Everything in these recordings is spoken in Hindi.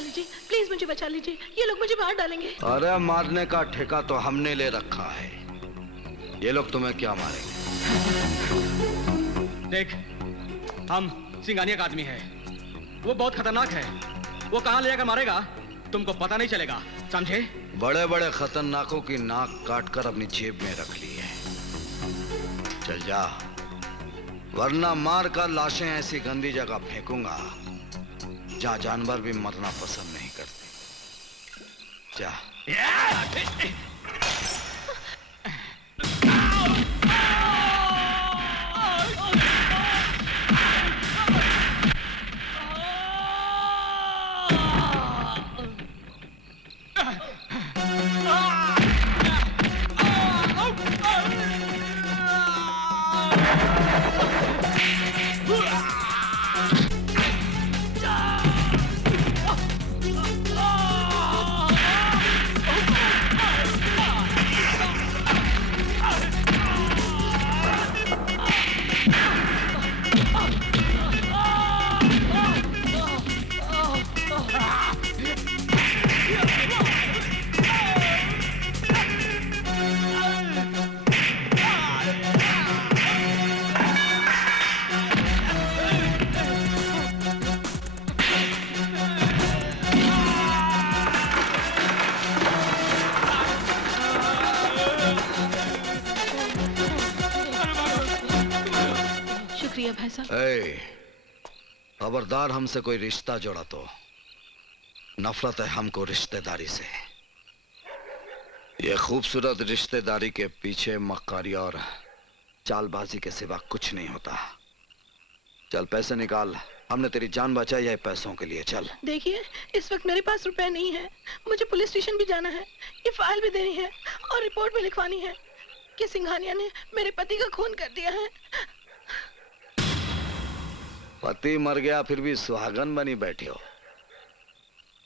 लीजिए प्लीज, मुझे बचा लीजिए, ये लोग मुझे मार डालेंगे। अरे मारने का ठेका तो हमने ले रखा है, ये लोग तुम्हें क्या मारेंगे? देख, हम सिंघानिया का आदमी है, वो बहुत खतरनाक है, वो कहां ले जाकर मारेगा तुमको पता नहीं चलेगा, समझे? बड़े बड़े खतरनाकों की नाक काटकर अपनी जेब में रख ली है। चल जा, वरना मार कर लाशें ऐसी गंदी जगह फेंकूंगा जहां जानवर भी मरना पसंद नहीं करते। जा। खबरदार हमसे कोई रिश्ता जोड़ा तो नफरत है हमको रिश्तेदारी से। ये खूबसूरत रिश्तेदारी के पीछे मक्कारी और चालबाजी के सिवा कुछ नहीं होता। चल पैसे निकाल, हमने तेरी जान बचाई है पैसों के लिए। चल। देखिए इस वक्त मेरे पास रुपए नहीं है, मुझे पुलिस स्टेशन भी जाना है, ये फाइल भी देनी है और रिपोर्ट भी लिखवानी है कि सिंघानिया ने मेरे पति का खून कर दिया है। पति मर गया फिर भी सुहागन बनी बैठे हो।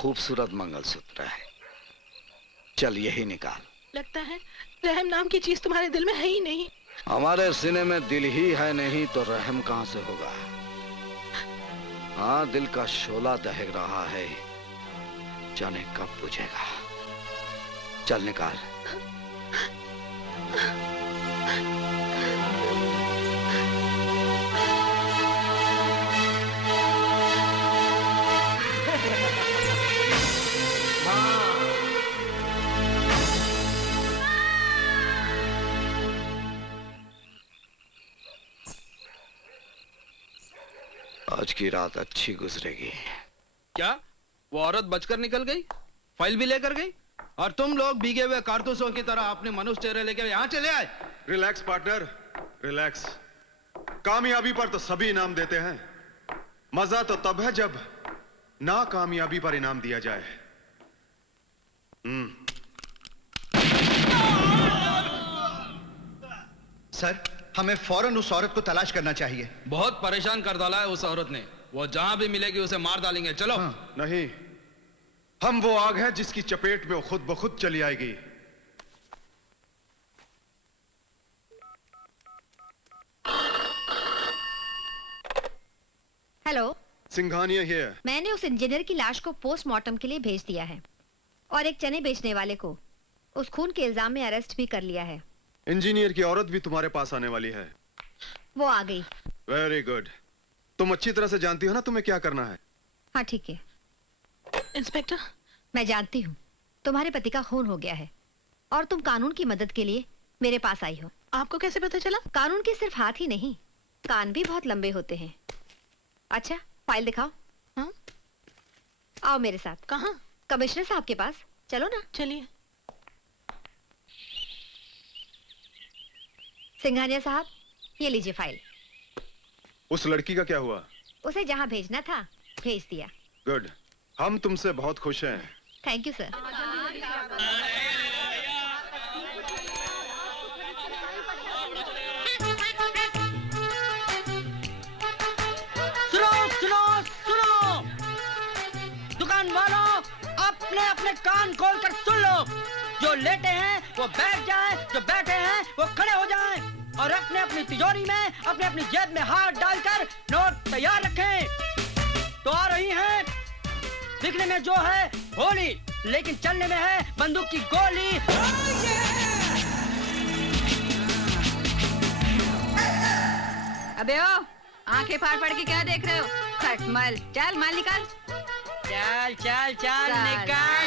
खूबसूरत मंगलसूत्र है, चल यही निकाल। लगता है रहम नाम की चीज तुम्हारे दिल में है ही नहीं। हमारे सीने में दिल ही है नहीं तो रहम कहां से होगा। हाँ, दिल का शोला दहक रहा है, जाने कब बुझेगा। चल निकाल। आज की रात अच्छी गुजरेगी। क्या वो औरत बचकर निकल गई, फाइल भी लेकर गई, और तुम लोग भीगे हुए कारतूसों की तरह अपने मनुष्य चेहरे लेकर यहाँ चले आए? Relax partner, relax. कामयाबी पर तो सभी इनाम देते हैं, मजा तो तब है जब नाकामयाबी पर इनाम दिया जाए। सर, हमें फौरन उस औरत को तलाश करना चाहिए। बहुत परेशान कर डाला है उस औरत ने, वो जहां भी मिलेगी उसे मार डालेंगे। चलो। हाँ। नहीं, हम वो आग है जिसकी चपेट में वो खुद ब खुद चली आएगी। Hello, Singhania here. मैंने उस इंजीनियर की लाश को पोस्टमार्टम के लिए भेज दिया है और एक चने बेचने वाले को उस खून के इल्जाम में अरेस्ट भी कर लिया है। इंजीनियर की औरत भी तुम्हारे पास आने वाली है। वो आ गई। Very good. तुम अच्छी तरह से जानती हो ना तुम्हें क्या करना है। हाँ ठीक है। इंस्पेक्टर, मैं जानती हूँ तुम्हारे पति का खून हो गया है और तुम कानून की मदद के लिए मेरे पास आई हो। आपको कैसे पता चला? कानून के सिर्फ हाथ ही नहीं, कान भी बहुत लंबे होते हैं। अच्छा, फाइल दिखाओ। हाँ? आओ मेरे साथ। कहाँ? कमिश्नर साहब के पास। चलो ना। चलिए। सिंघानिया साहब, ये लीजिए फाइल। उस लड़की का क्या हुआ? उसे जहां भेजना था भेज दिया। गुड, हम तुमसे बहुत खुश हैं। Thank you sir. सुनो सुनो सुनो, दुकान वालों अपने अपने कान खोलकर सुन लो। जो लेटे हैं वो बैठ जाएं, जो बैठे हैं वो खड़े हो जाएं और अपने अपनी तिजोरी में अपने अपनी जेब में हाथ डालकर नोट तैयार रखें। तो आ रही हैं दिखने में जो है होली, लेकिन चलने में है बंदूक की गोली। अबे ओ, आंखें फाड़ फाड़ के क्या देख रहे हो? खटमल, चल माल निकाल। चल चल चल निकाल।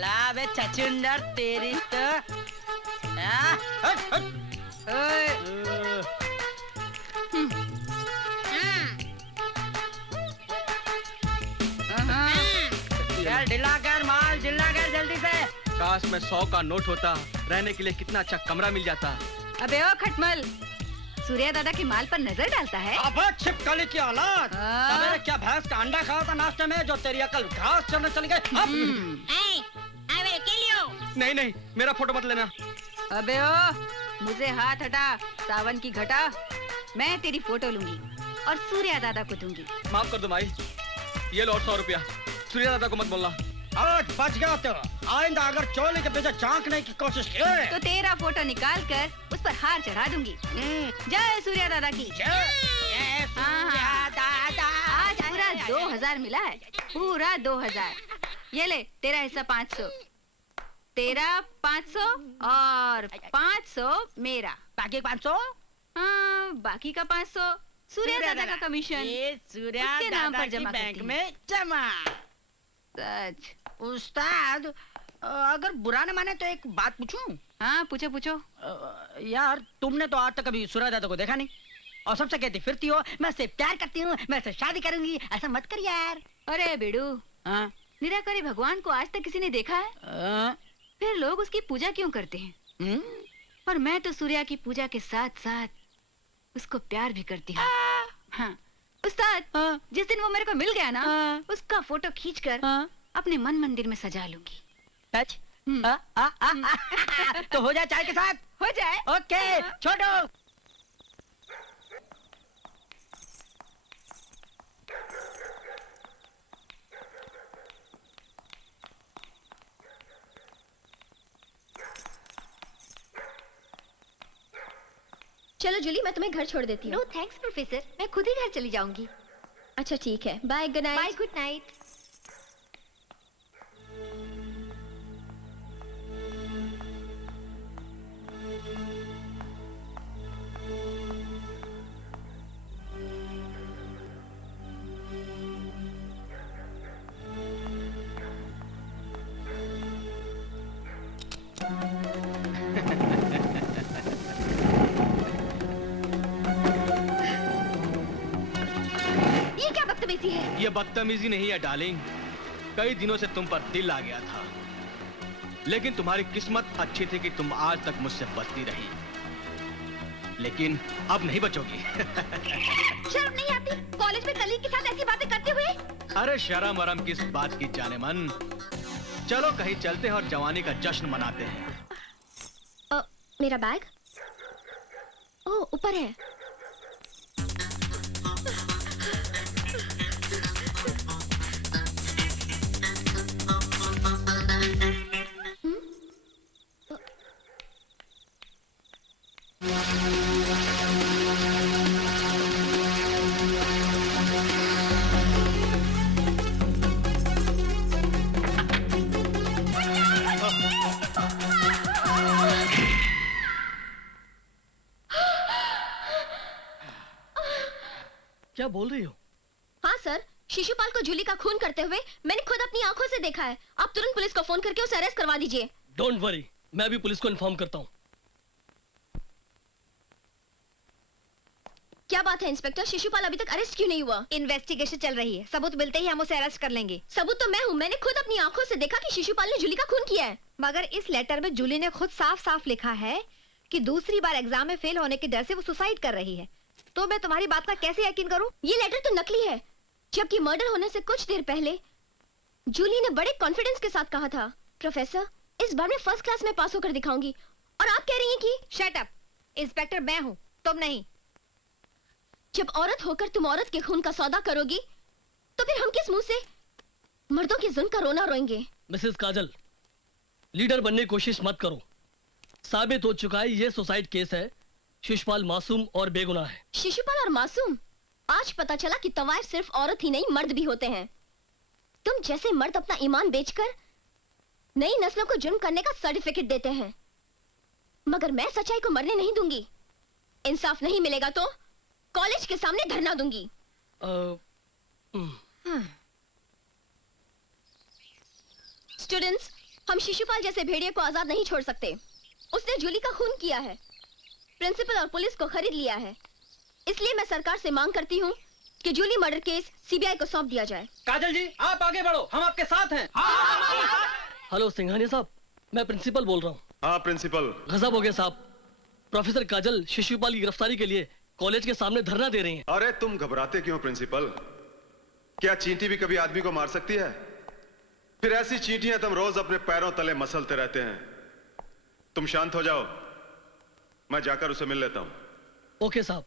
ला बे छछुंदर तेरी तो। चल ढिला कर माल, ढिला कर जल्दी से। काश में 100 का नोट होता, रहने के लिए कितना अच्छा कमरा मिल जाता। अबे ओ खटमल, सूर्या दादा के माल पर नजर डालता है? अब छिपकली की औलाद, सवेरे क्या भैंस का अंडा खाया था नाश्ते में, जो तेरी अकल घास चढ़ने चली गई। नहीं नहीं, मेरा फोटो मत लेना। अबे ओ, मुझे हाथ हटा, सावन की घटा। मैं तेरी फोटो लूंगी और सूर्या दादा को दूंगी। माफ कर दो माई, ये लो 100 रुपया। सूर्या दादा को मत बोलना। आज बच गया तो आइंदा अगर चोली के पीछे झांकने की कोशिश की तो तेरा फोटो निकाल कर उस पर हार चढ़ा दूंगी। जय सूर्या दादा की। आज पूरा 2000 मिला है, पूरा 2000। ये ले तेरा हिस्सा 500, तेरा 500 और 500 मेरा। बाकी 500? हाँ, बाकी का 500 सूर्या दादा का कमीशन। सूर्या उसके नाम पर जमा बैंक करती में जमा। सच। उस्ताद, अगर बुरा न माने तो एक बात पूछूं? हाँ पूछो पूछो। यार तुमने तो आज तक कभी सूर्या दादा को देखा नहीं, और सबसे कहती फिरती हो मैं उससे प्यार करती हूँ, मैं उससे शादी करूंगी। ऐसा मत कर यार। अरे बेडू, निराकारी भगवान को आज तक किसी ने देखा है? फिर लोग उसकी पूजा क्यों करते हैं? और मैं तो सूर्या की पूजा के साथ साथ उसको प्यार भी करती हूँ। हाँ उस्ताद, जिस दिन वो मेरे को मिल गया ना, उसका फोटो खींचकर अपने मन मंदिर में सजा लूंगी। टच। तो हो जाए चाय के साथ? हो जाए। ओके छोड़ो। चलो जूली, मैं तुम्हें घर छोड़ देती हूँ। नो थैंक्स प्रोफेसर, मैं खुद ही घर चली जाऊंगी। अच्छा ठीक है, bye, good night. Bye, good night. ये बदतमीजी नहीं है डार्लिंग, कई दिनों से तुम पर दिल आ गया था, लेकिन तुम्हारी किस्मत अच्छी थी कि तुम आज तक मुझसे बचती रही, लेकिन अब नहीं बचोगी। शर्म नहीं आती कॉलेज में कलीग के साथ ऐसी बातें करते हुए? अरे शर्म वरम किस बात की जाने मन, चलो कहीं चलते हैं और जवानी का जश्न मनाते हैं। मेरा बैग? ओह, ऊपर है। क्या बोल रही हो? हाँ सर, शिशुपाल को जूली का खून करते हुए मैंने खुद अपनी आंखों से देखा है। आप तुरंत पुलिस को फोन करके उसे अरेस्ट करवा दीजिए। डोंट वरी, मैं भी पुलिस को इन्फॉर्म करता हूँ। क्या बात है इंस्पेक्टर, शिशुपाल अभी तक अरेस्ट क्यों नहीं हुआ? इन्वेस्टिगेशन चल रही है, सबूत मिलते ही हम उसे अरेस्ट कर लेंगे। सबूत तो मैं हूँ, मैंने खुद अपनी आंखों से देखा कि शिशुपाल ने जूली का खून किया है। मगर इस लेटर में जूली ने खुद साफ साफ लिखा है कि दूसरी बार एग्जाम में फेल होने के डर से वो सुसाइड कर रही है, तो मैं तुम्हारी बात का कैसे यकीन करूं? ये लेटर तो नकली है, जबकि मर्डर होने से कुछ देर पहले जूली ने बड़े कॉन्फिडेंस के साथ कहा था, प्रोफेसर इस बार मैं फर्स्ट क्लास में पास होकर दिखाऊंगी, और आप कह रही हैं कि शट अप, इंस्पेक्टर मैं हूं, तुम नहीं। जब औरत होकर तुम औरत के खून का सौदा करोगी, तो फिर हम किस मुंह से मर्दों के जुल्म का रोना रोएंगे? मिसेस काजल, लीडर बनने की कोशिश मत करो। साबित हो चुका है ये सुसाइड केस है, शिशुपाल मासूम और बेगुनाह है। शिशुपाल और मासूम? आज पता चला कि तवाइफ सिर्फ औरत ही नहीं मर्द भी होते हैं। तुम जैसे मर्द अपना ईमान बेचकर नई नस्लों को जुर्म करने का सर्टिफिकेट देते हैं, मगर मैं सच्चाई को मरने नहीं दूंगी। इंसाफ नहीं मिलेगा तो कॉलेज के सामने धरना दूंगी। स्टूडेंट्स, हम शिशुपाल जैसे भेड़िए को आजाद नहीं छोड़ सकते। उसने जूली का खून किया है, प्रिंसिपल और पुलिस को खरीद लिया है। इसलिए मैं सरकार से मांग करती हूँ कि जूली मर्डर केस सीबीआई को सौंप दिया जाए। काजल जी, आप आगे बढ़ो, हम आपके साथ हैं। हेलो सिंघानिया साहब, मैं प्रिंसिपल बोल रहा हूँ। हाँ प्रिंसिपल। गजब हो गया साहब, प्रोफेसर काजल शिशुपाल की गिरफ्तारी के लिए कॉलेज के सामने धरना दे रही हैं। अरे तुम घबराते क्यों प्रिंसिपल? क्या चींटी भी कभी आदमी को मार सकती है? फिर ऐसी चींटियां तुम रोज अपने पैरों तले मसलते रहते हैं। तुम शांत हो जाओ, मैं जाकर उसे मिल लेता हूं। ओके साहब।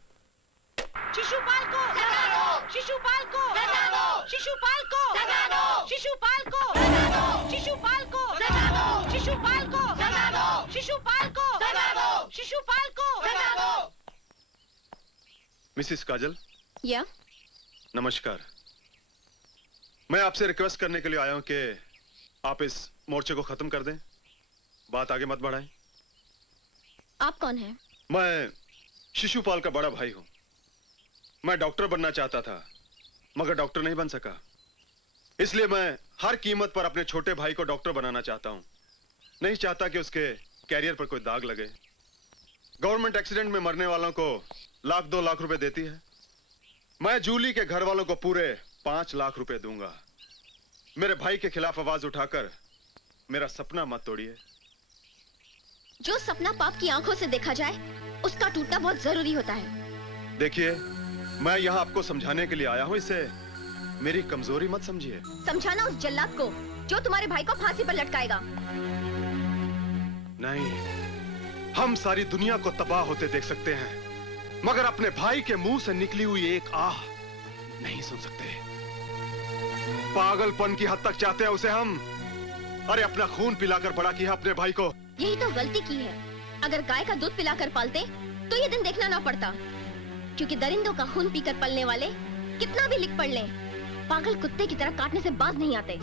शिशुपाल को सजा दो, शिशुपाल को सजा दो, शिशुपाल को सजा दो, शिशुपाल को सजा दो, शिशुपाल को सजा दो, शिशुपाल को सजा दो, शिशुपाल को सजा दो, शिशुपाल को सजा दो। मिसिस काजल। या? नमस्कार। मैं आपसे रिक्वेस्ट करने के लिए आया हूं कि आप इस मोर्चे को खत्म कर दें, बात आगे मत बढ़ाएं। आप कौन हैं? मैं शिशुपाल का बड़ा भाई हूं। मैं डॉक्टर बनना चाहता था, मगर डॉक्टर नहीं बन सका। इसलिए मैं हर कीमत पर अपने छोटे भाई को डॉक्टर बनाना चाहता हूं। नहीं चाहता कि उसके कैरियर पर कोई दाग लगे। गवर्नमेंट एक्सीडेंट में मरने वालों को 1-2 लाख रुपए देती है। मैं जूली के घर वालों को पूरे 5 लाख रुपए दूंगा। मेरे भाई के खिलाफ आवाज उठाकर मेरा सपना मत तोड़िए। जो सपना पाप की आंखों से देखा जाए, उसका टूटना बहुत जरूरी होता है। देखिए, मैं यहाँ आपको समझाने के लिए आया हूँ, इसे मेरी कमजोरी मत समझिए। समझाना उस जल्लाद को जो तुम्हारे भाई को फांसी पर लटकाएगा। नहीं, हम सारी दुनिया को तबाह होते देख सकते हैं, मगर अपने भाई के मुंह से निकली हुई एक आह नहीं सुन सकते। पागलपन की हद तक चाहते हैं उसे हम। अरे अपना खून पिलाकर बड़ा किया अपने भाई को। यही तो गलती की है। अगर गाय का दूध पिलाकर पालते तो ये दिन देखना ना पड़ता, क्योंकि दरिंदों का खून पीकर पलने वाले कितना भी लिख पढ़ लें, पागल कुत्ते की तरह काटने से बाज नहीं आते।